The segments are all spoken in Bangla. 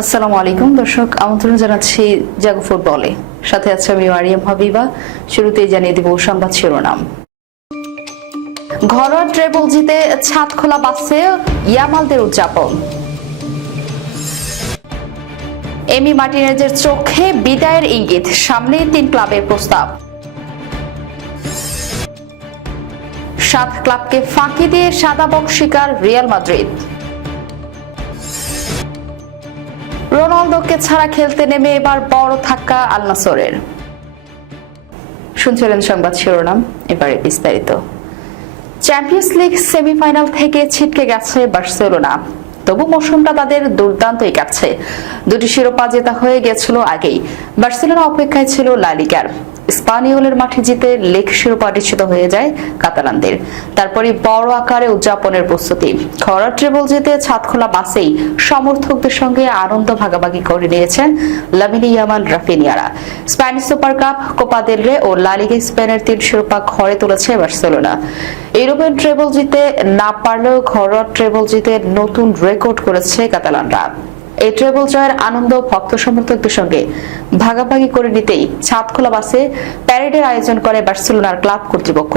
আসসালামু আলাইকুম, দর্শক, আমন্ত্রণ জানাচ্ছি জাগো ফুটবলে। সাথে আছে আমি মারিয়াম হাবিবা। শুরুতেই জানিয়ে দেব সংবাদ শিরোনাম। ঘরোয়া ট্রেবল জিতে ছাদ খোলা বাসে ইয়ামালদের উদযাপন। এমি মার্টিনেজের চোখে বিদায়ের ইঙ্গিত সামনে তিন ক্লাবের প্রস্তাব। সাত ক্লাবকে ফাঁকি দিয়ে সাদা বক শিকার রিয়াল মাদ্রিদ। রোনালদোকে ছাড়া খেলতে নেমে এবার বড় ধাক্কা আল নাসরের শুনছিলেন সংবাদ শিরোনাম, এবারে বিস্তারিত। চ্যাম্পিয়ন্স লিগ সেমিফাইনাল থেকে ছিটকে গেছে বার্সেলোনা। তবু মৌসুমটা তাদের দুর্দান্তই কাটছে। দুটি শিরোপা জেতা হয়ে গেছিল আগেই। বার্সেলোনা অপেক্ষায় ছিল লালিগার স্পানিওলের মাঠে জিতে লেখ শিরোপা নিশ্চিত হয়ে যায় কাতালানদের। তারপরে বড় আকারে উদযাপনের প্রস্তুতি। খরা ট্রেবল জিতে ছাদখোলা বাসেই সমর্থকদের সঙ্গে আনন্দ ভাগাভাগি করে নিয়েছেন Lamine Yamal রাফিনিয়ারা। Spanish super cup, Copa del Rey ও লালিগা স্পেনের তিন শিরোপা ঘরে তুলেছে বার্সেলোনা। ইউরোপিয়ান ট্রেবল জিতে না পারলেও ঘরোয়া ট্রেবল জিতে নতুন রেকর্ড করেছে কাতালানরা। এই ট্রেবল জয়ের আনন্দ ভক্ত সমর্থকদের সঙ্গে ভাগাভাগি করে নিতেই ছাদ খোলা বাসে প্যারেডের আয়োজন করে বার্সেলোনার ক্লাব কর্তৃপক্ষ।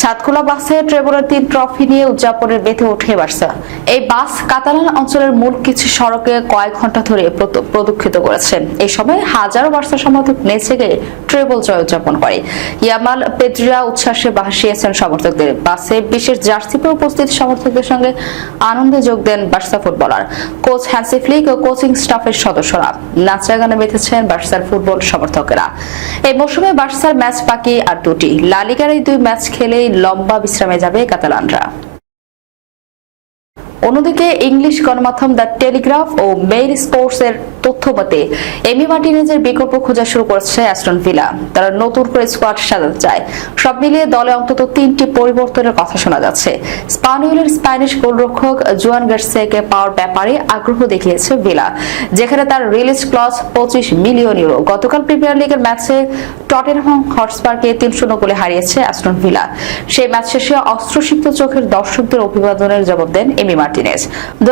ছাদখোলা বাসে ট্রেবলের তিন ট্রফি নিয়ে উদযাপনের বেঁধে ওঠে বার্সা। এই বাস কাতালান অঞ্চলের মূল কিছু সড়কে কয়েক ঘণ্টা ধরে প্রদক্ষিত করেছে। এই সময় হাজারো বার্সা সমর্থক নেচে গিয়ে ট্রেবল জয় উদযাপন করে। ইয়ামাল পেদ্রিয়া উচ্ছ্বাসে ভাসিয়েছেন সমর্থকদের। বাসে বিশেষ জার্সি পরে উপস্থিত সমর্থকদের সঙ্গে আনন্দে যোগ দেন Barca footballer. Coach Hansi Flick ও কোচিং স্টাফের সদস্যরা। নাচা গানে মেতেছেন বার্সার ফুটবল সমর্থকেরা। এই মৌসুমে বার্সার ম্যাচ বাকি আর দুটি। লালিগার এই দুই ম্যাচ খেলেই লম্বা বিশ্রামে যাবে কাতালানরা। অন্যদিকে ইংলিশ গণমাধ্যম দ্য টেলিগ্রাফ ও মেইল স্পোর্টস এর তথ্য মতে, এমি মার্টিনেজের বিকল্প খোঁজা শুরু করেছে অ্যাস্টন ভিলা। তারা নতুন করে স্কোয়াড সাজাতে চায়। সব মিলিয়ে দলে অন্তত তিনটি পরিবর্তনের কথা শোনা যাচ্ছে। স্পানিওলের স্প্যানিশ গোলরক্ষক জুয়ান গার্সিয়াকে পাওয়ার ব্যাপারে আগ্রহ দেখিয়েছে ভিলা, যেখানে তার রিলিজ ক্লস পঁচিশ মিলিয়ন ইউরো। গতকাল প্রিমিয়ার লিগের ম্যাচে টটেনহাম হটস্পারকে তিন শূন্য গোলে হারিয়েছে অ্যাস্টন ভিলা। সেই ম্যাচ শেষে অস্ত্রসিক্ত চোখের দর্শকদের অভিবাদনের জবাব দেন এমি মার্টিনেজ। দু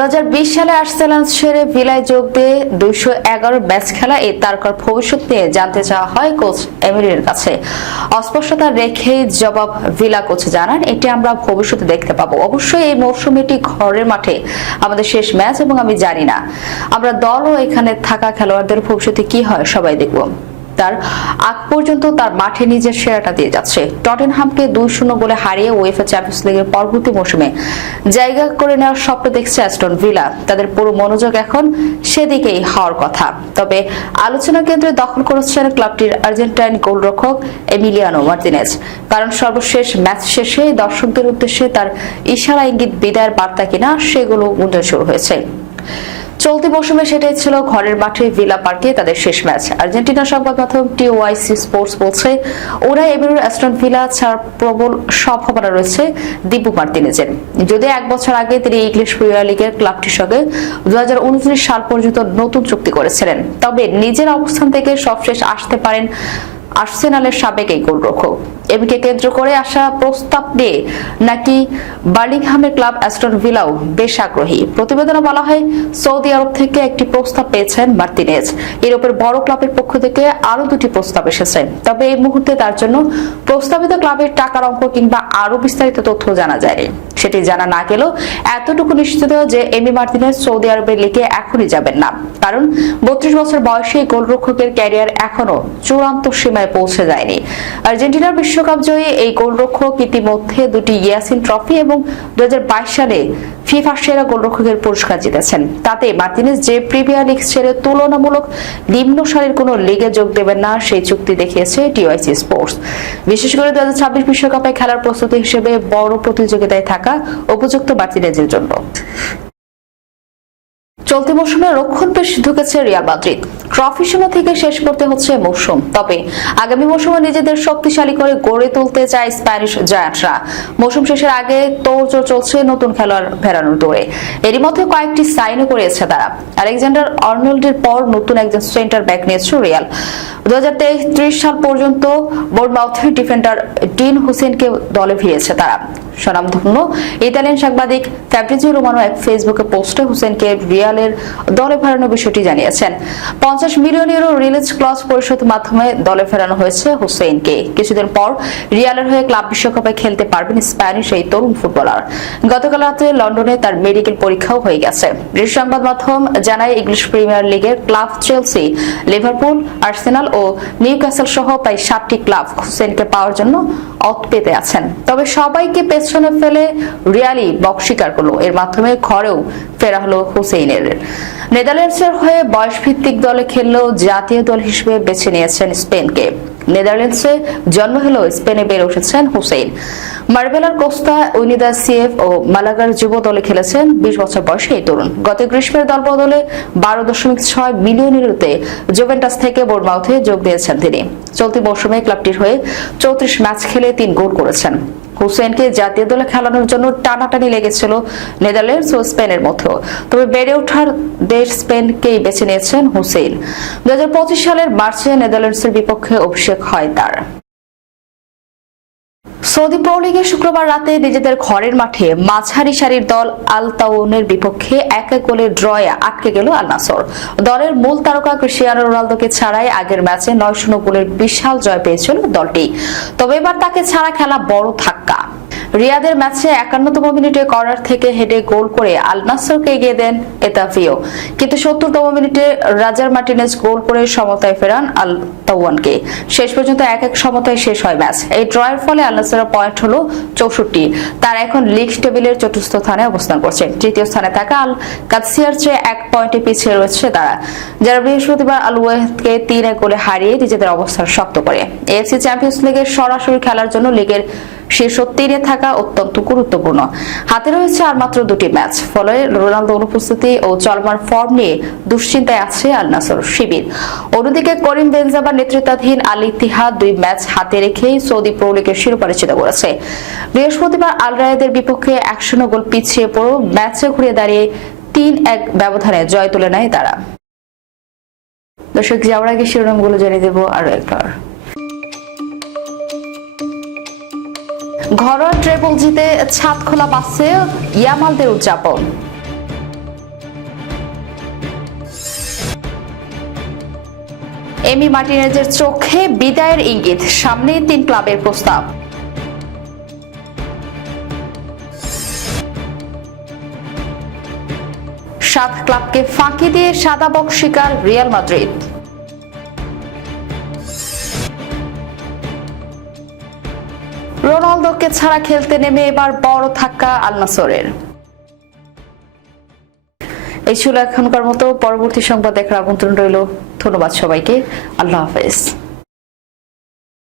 সালে আর্সেনাল ছেড়ে ভিলায় যোগ দিয়ে দুইশো এগারো ম্যাচ খেলা এই তারকার ভবিষ্যৎ নিয়ে জানতে চাওয়া হয় কোচ এমিরির কাছে। অস্পষ্টতা রেখে জবাব ভিলা কোচ জানান, এটি আমরা ভবিষ্যতে দেখতে পাবো। অবশ্যই এই মৌসুমে এটি ঘরের মাঠে আমাদের শেষ ম্যাচ এবং আমি জানি না। আমরা দল ও এখানে থাকা খেলোয়াড়দের ভবিষ্যতে কি হয় সবাই দেখব। তার আগ পর্যন্ত তার মাঠে নিজের সেরাটা দিয়ে যাচ্ছে। টটেনহামকে দুই শূন্য গোলে হারিয়ে ওয়েফা চ্যাম্পিয়ন্স লিগের পরবর্তী মৌসুমে জায়গা করে নেওয়ার স্বপ্ন দেখছে অ্যাস্টন ভিলা। তাদের পুরো মনোযোগ এখন সেদিকেই হওয়ার কথা। তবে আলোচনা কেন্দ্রে দখল করেছেন ক্লাবটির আর্জেন্টাইন গোলরক্ষক এমিলিয়ানো মার্তিনেজ কারণ সর্বশেষ ম্যাচ শেষে দর্শকদের উদ্দেশ্যে তার ইশারা ইঙ্গিত বিদায়ের বার্তা কিনা, সেগুলো গুঞ্জন শুরু হয়েছে। চলতি মৌসুমে সেটাই ছিল ঘরের মাঠে ভিলা পার্কে তাদের শেষ ম্যাচ। আর্জেন্টিনা সংবাদ মাধ্যম টিওয়াইসি স্পোর্টস বলছে, ওরা এবারের অ্যাস্টন ভিলা ছাড় প্রবল সম্ভাবনা রয়েছে দিব্যু মার্তিনেজের। যদি এক বছর আগে তিনি ইংলিশ প্রিমিয়ার লিগের ক্লাবটির সঙ্গে দু সাল পর্যন্ত নতুন চুক্তি করেছিলেন। তবে নিজের অবস্থান থেকে সবশেষ আসতে পারেন আর্সেনালের সাবেক এই গোলরক্ষক। এমিকে কেন্দ্র করে আসা প্রস্তাব নিয়ে নাকি বার্লিংহামের ক্লাব অ্যাস্টন ভিলাও বেশ আগ্রহী। প্রতিবেদনে বলা হয়, সৌদি আরব থেকে একটি প্রস্তাব পেয়েছেন মার্তিনেজ। ইউরোপের বড় ক্লাবের পক্ষ থেকে আরও দুটি প্রস্তাব এসেছে। তবে এই মুহূর্তে তার জন্য প্রস্তাবিত ক্লাবের টাকার অঙ্ক কিংবা আরও বিস্তারিত তথ্য জানা যায়নি। সেটি জানা না গেলেও এতটুকু নিশ্চিত যে এমি মার্তিনেজ সৌদি আরবের লিগে এখনই যাবেন না। কারণ বত্রিশ বছর বয়সী গোলরক্ষকের ক্যারিয়ার এখনও চূড়ান্ত সীমায় পৌঁছে যায়নি। আর্জেন্টিনার বিশ্বকাপ জয়ী এই গোলরক্ষক ইতিমধ্যে দুটি ইয়াসিন ট্রফি এবং দুহাজার বাইশ সালে ফিফা সেরা গোলরক্ষকের পুরস্কার জিতেছেন। তাতে মার্তিনেজ যে প্রিমিয়ার লিগ ছেড়ে তুলনামূলক নিম্ন সারির কোনো লিগে যোগ দেবেন না, সেই চুক্তি দেখিয়েছে টিওয়াইসি স্পোর্টস। বিশেষ করে দু বিশ্বকাপে খেলার প্রস্তুতি হিসেবে বড় প্রতিযোগিতায় থাকা উপযুক্ত মার্তিনেজের জন্য। চলতি মৌসুমে রক্ষণ পেশ ঢুকেছে রিয়াল মাদ্রিদ। ট্রফি শূন্য থেকে শেষ করতে হচ্ছে মৌসুম। তবে আগামী মৌসুমে নিজেদের শক্তিশালী করে গড়ে তুলতে চায় স্প্যানিশ জায়ান্টরা মৌসুম শেষের আগে তোড়জোড় চলছে নতুন খেলোয়াড় ফেরানোর দৌড়ে। এরই মধ্যে কয়েকটি সাইনও করিয়েছে তারা। আলেকজান্ডার আর্নল্ডের পর নতুন একজন সেন্টার ব্যাক নিয়েছে রিয়াল। দু সাল পর্যন্ত বোর্ড বোর্ডমাউথের ডিফেন্ডার ডিন হুসেনকে দলে ভিড়িয়েছে তারা। স্বনামধন্য ইতালিয়ান সাংবাদিক ফ্যাব্রিজিও রোমানো এক ফেসবুকে পোস্টে হুসেনকে রিয়ালের দলে ফেরানোর বিষয়টি জানিয়েছেন। পঞ্চাশ মিলিয়ন ইউরো রিলিজ ক্লজ পরিশোধ মাধ্যমে দলে ফেরানো হয়েছে হুসেনকে। কিছুদিন পর রিয়ালের হয়ে ক্লাব বিশ্বকাপে খেলতে পারবেন স্প্যানিশ এই তরুণ ফুটবলার। গতকাল রাতে লন্ডনে তার মেডিকেল পরীক্ষাও হয়ে গেছে। ব্রিটিশ সংবাদ মাধ্যম জানায় ইংলিশ প্রিমিয়ার লিগের ক্লাব চেলসি, লিভারপুল, আর্সেনাল ও নিউক্যাসেল সহ প্রায় সাতটি ক্লাব হুসেনকে পাওয়ার জন্য অত পেতে আছেন। তবে সবাইকে পেছনে ফেলে রিয়ালি বক স্বীকার করল। এর মাধ্যমে ঘরেও ফেরা হলো হুসেইনের। নেদারল্যান্ডসের হয়ে বয়স ভিত্তিক দলে খেললেও জাতীয় দল হিসেবে বেছে নিয়েছেন স্পেনকে। নেদারল্যান্ডসে জন্ম হলেও স্পেনে বেড়ে উঠেছেন হুসেইন। মার্বেলার কোস্তা উইনিদা সিএফ ও মালাগার যুব দলে খেলেছেন বিশ বছর বয়সী এই তরুণ। গত গ্রীষ্মের দল বদলে বারো দশমিক ছয় মিলিয়ন ইউরোতে জুভেন্টাস থেকে বোর্ডমাউথে যোগ দিয়েছেন তিনি। চলতি মৌসুমে ক্লাবটির হয়ে চৌত্রিশ ম্যাচ খেলে তিন গোল করেছেন। হুসেনকে জাতীয় দলে খেলানোর জন্য টানাটানি লেগেছিল নেদারল্যান্ডস ও স্পেনের মধ্যেও। তবে বেড়ে ওঠার দেশ স্পেনকেই বেছে নিয়েছেন হুসেইন। দুহাজার পঁচিশ সালের মার্চে নেদারল্যান্ডসের বিপক্ষে অভিষেক হয় তার সৌদি প্রো লিগে শুক্রবার রাতে নিজেদের ঘরের মাঠে মাঝারি সারির দল আল তাউনের বিপক্ষে এক এক গোলের ড্রয়ে আটকে গেল আল নাসর দলের মূল তারকা ক্রিস্টিয়ানো রোনালদোকে ছাড়াই আগের ম্যাচে নয় শূন্য গোলের বিশাল জয় পেয়েছিল দলটি। তবে এবার তাকে ছাড়া খেলা বড় ধাক্কা। রিয়াদের ম্যাচে একান্নতম মিনিটে কর্নার থেকে হেডে গোল করে আল নাসরকে এগিয়ে দেন এতাফিও। কিন্তু সত্তরতম মিনিটে রাজার মার্টিনেজ গোল করে সমতায় ফেরান আল তাওয়ানকে। শেষ পর্যন্ত এক এক সমতায় শেষ হয় ম্যাচ। এই ড্রয়ের ফলে আল নাসরের পয়েন্ট হলো চৌষট্টি। তারা এখন লিগ টেবিলের চতুর্থ স্থানে অবস্থান করছে। তৃতীয় স্থানে থাকা আল কাদসিয়ার চেয়ে এক পয়েন্টে পিছিয়ে রয়েছে তারা, যারা বৃহস্পতিবার আল ওয়েহকে তিন এক গোলে হারিয়ে নিজেদের অবস্থান শক্ত করে। এএফসি চ্যাম্পিয়ন্স লিগের সরাসরি খেলার জন্য লিগের শীর্ষ তিনে থাকা অত্যন্ত গুরুত্বপূর্ণ। হাতে রয়েছে আর মাত্র দুটি ম্যাচ। ফলে রোনালদো অনুপস্থিতি ও চলমান ফর্ম নিয়ে দুশ্চিন্তায় আছে আল নাসর শিবির। অন্যদিকে করিম বেনজাবার নেতৃত্বাধীন আল ইতিহাদ দুই ম্যাচ হাতে রেখেই সৌদি প্রো লিগের শিরোপা নিশ্চিত করেছে। বৃহস্পতিবার আল রায়েদের বিপক্ষে এক শূন্য গোল পিছিয়ে পড়ো ম্যাচে ঘুরে দাঁড়িয়ে তিন এক ব্যবধানে জয় তুলে নেয় তারা। দর্শক, যাওয়ার আগে শিরোনামগুলো জানিয়ে দেবো আরও একবার। ঘরোয়া ট্রেবল জিতে ছাদ খোলা পাচ্ছে ইয়ামালদের উদযাপন। এমি মার্টিনেজের চোখে বিদায়ের ইঙ্গিত, সামনে তিন ক্লাবের প্রস্তাব। সাত ক্লাবকে ফাঁকি দিয়ে সাদা বক শিকার রিয়াল মাদ্রিদ। রোনালদোকে ছাড়া খেলতে নেমে এবার বড় ধাক্কা আলনাসরের। এই ছিল এখনকার মতো। পরবর্তী সংবাদ দেখার আমন্ত্রণ রইল। ধন্যবাদ সবাইকে। আল্লাহ হাফেজ।